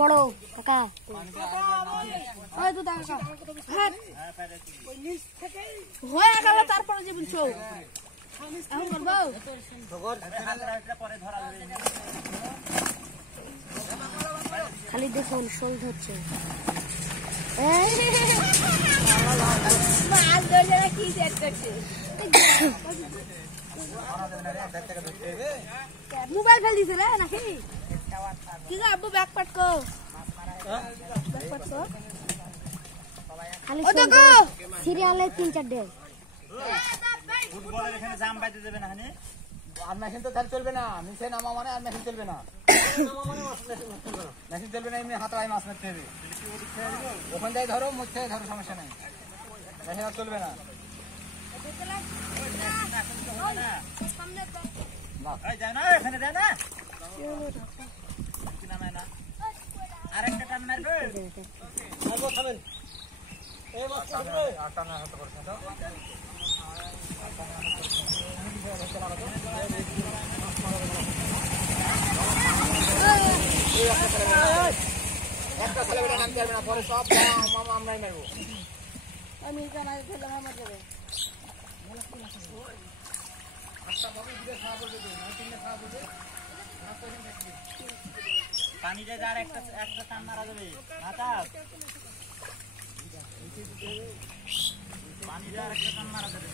বড় কাকা তারপরে যে বলছো খালি দেখুন শোল ধরছে মোবাইল ফেল দিছে রে নাকি কি গো আব্বু ব্যাগ পাটকো খালি সিরিয়ালে 3-4 ডে ফুটবলের এখানে জাম বাইতে দেবে না হানি আর মেশিন তো তাহলে চলবে না নিচে নামা মানে আর মেশিন চলবে না মেশিন চলবে না এমনি হাতে মাছ মারতে হবে ওখান থেকে ধরো মুখ থেকে ধরো সমস্যা নাই মেশিন আর চলবে না যায় না এখানে যায় না আরেকটা টান মারবে একটা ছেলেবেলা নামতে পারবে না পরে সব আমরাই মারবো আমি জানাই ফেললাম আমার যাবে পানি যায় আর একটা টান মারা যাবে মাথা পানি যায় আর একটা টান মারা যাবে